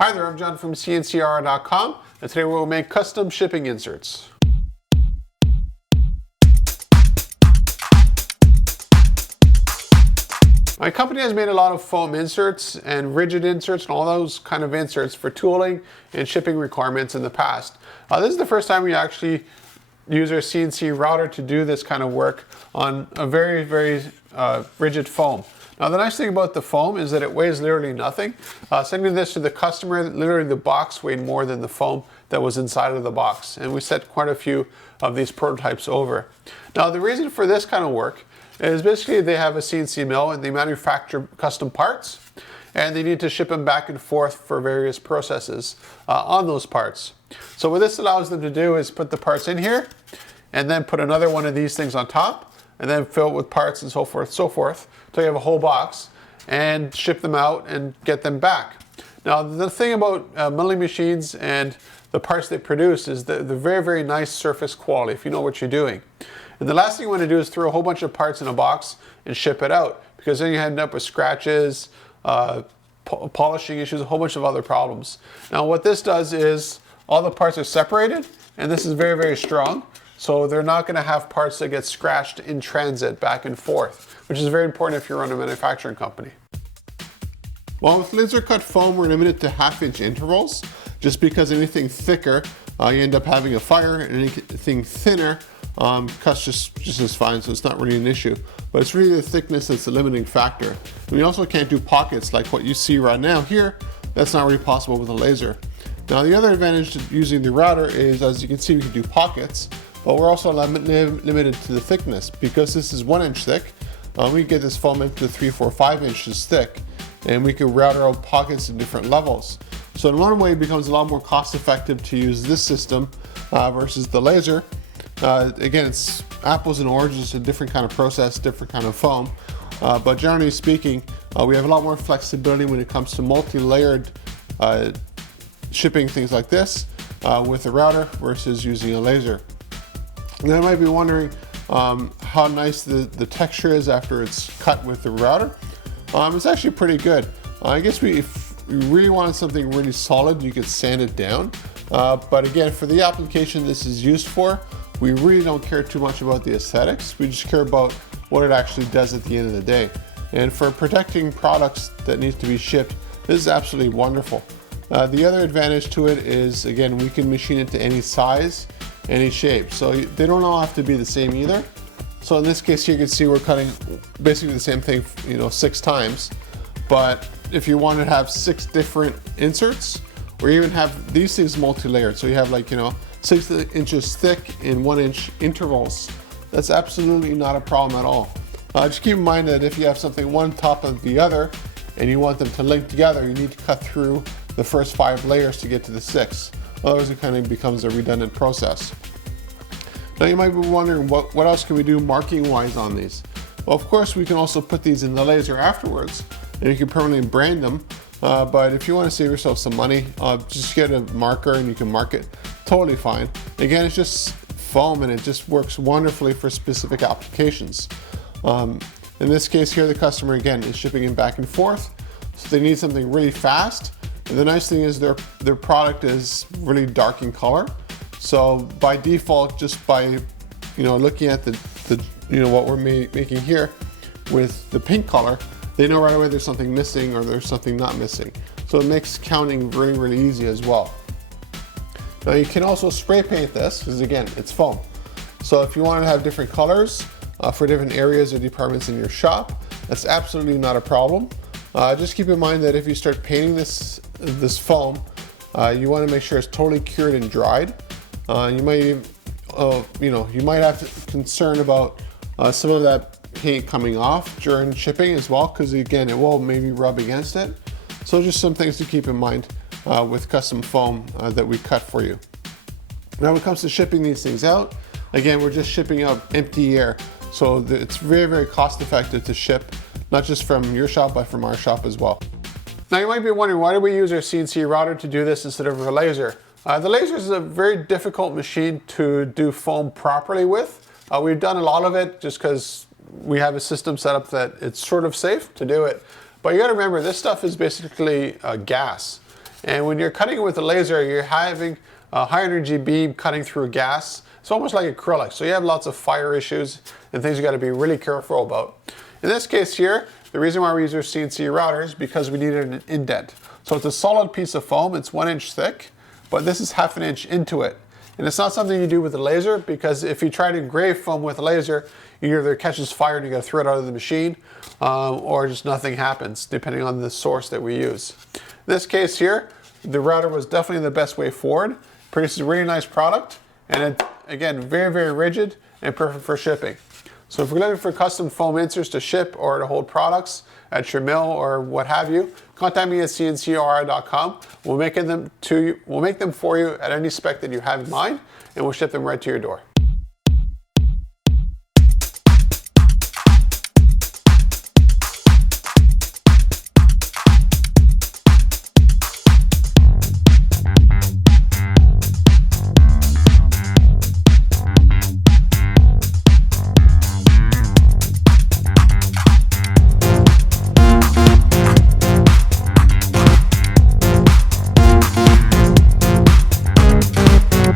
Hi there, I'm John from CNCKing.com, and today we'll make custom shipping inserts. My company has made a lot of foam inserts and rigid inserts and all those kind of inserts for tooling and shipping requirements in the past. This is the first time we actually use our CNC router to do this kind of work on a very rigid foam. Now the nice thing about the foam is that it weighs literally nothing. Sending this to the customer, literally the box weighed more than the foam that was inside of the box. And we sent quite a few of these prototypes over. Now the reason for this kind of work is basically they have a CNC mill and they manufacture custom parts and they need to ship them back and forth for various processes on those parts. So what this allows them to do is put the parts in here and then put another one of these things on top and then fill it with parts and so forth, so you have a whole box and ship them out and get them back. Now the thing about milling machines and the parts they produce is the very nice surface quality if you know what you're doing. And the last thing you want to do is throw a whole bunch of parts in a box and ship it out, because then you end up with scratches, polishing issues, a whole bunch of other problems. Now what this does is all the parts are separated, and this is very strong. So they're not going to have parts that get scratched in transit back and forth, which is very important if you run a manufacturing company. Well, with laser cut foam, we're limited to 1/2-inch intervals, just because anything thicker, you end up having a fire, and anything thinner cuts just as fine, so it's not really an issue. But it's really the thickness that's the limiting factor. And we also can't do pockets like what you see right now here. That's not really possible with a laser. Now the other advantage to using the router is, as you can see, we can do pockets. But we're also limited to the thickness. Because this is 1 inch thick, we can get this foam into 3, 4, 5 inches thick, and we can router out pockets in different levels. So in one way it becomes a lot more cost effective to use this system versus the laser. Again, it's apples and oranges, it's a different kind of process, different kind of foam. But generally speaking, we have a lot more flexibility when it comes to multi-layered shipping things like this with a router versus using a laser. And I might be wondering how nice the texture is after it's cut with the router. It's actually pretty good. I guess if you really wanted something really solid, you could sand it down. But again, for the application this is used for, we really don't care too much about the aesthetics. We just care about what it actually does at the end of the day. And for protecting products that need to be shipped, this is absolutely wonderful. The other advantage to it is, again, we can machine it to any size, any shape. So they don't all have to be the same either. So in this case here, you can see we're cutting basically the same thing, 6 times. But if you want to have 6 different inserts, or even have these things multi-layered, so you have 6 inches thick in 1 inch intervals, that's absolutely not a problem at all. Just keep in mind that if you have something one top of the other and you want them to link together, you need to cut through the first 5 layers to get to the 6. Otherwise it kind of becomes a redundant process. Now you might be wondering what else can we do marking wise on these? Well, of course we can also put these in the laser afterwards and you can permanently brand them. But if you want to save yourself some money, just get a marker and you can mark it totally fine. Again, it's just foam and it just works wonderfully for specific applications. In this case here, the customer again is shipping it back and forth, so they need something really fast. And the nice thing is their product is really dark in color. So by default, just by looking at the what we're making here with the pink color, they know right away there's something missing or there's something not missing. So it makes counting really easy as well. Now you can also spray paint this, because again, it's foam. So if you want to have different colors for different areas or departments in your shop, that's absolutely not a problem. Just keep in mind that if you start painting this foam, you want to make sure it's totally cured and dried. You might you might have concern about some of that paint coming off during shipping as well, because again, it will maybe rub against it. So just some things to keep in mind with custom foam that we cut for you. Now when it comes to shipping these things out, again, we're just shipping out empty air. So it's very cost effective to ship, not just from your shop, but from our shop as well. Now you might be wondering, why do we use our CNC router to do this instead of a laser? The laser is a very difficult machine to do foam properly with. We've done a lot of it just because we have a system set up that it's sort of safe to do it. But you gotta remember, this stuff is basically gas. And when you're cutting it with a laser, you're having a high energy beam cutting through gas. It's almost like acrylic. So you have lots of fire issues and things you got to be really careful about. In this case here, the reason why we use our CNC router is because we needed an indent. So it's a solid piece of foam. It's 1 inch thick, but this is ½ inch into it. And it's not something you do with a laser, because if you try to engrave foam with a laser, it either catches fire and you got to throw it out of the machine, or just nothing happens, depending on the source that we use. In this case here, the router was definitely the best way forward. Produces a really nice product, and it, again, very, very rigid and perfect for shipping. So if you're looking for custom foam inserts to ship or to hold products at your mill or what have you, contact me at CNCKing.com. We'll make them for you at any spec that you have in mind, and we'll ship them right to your door.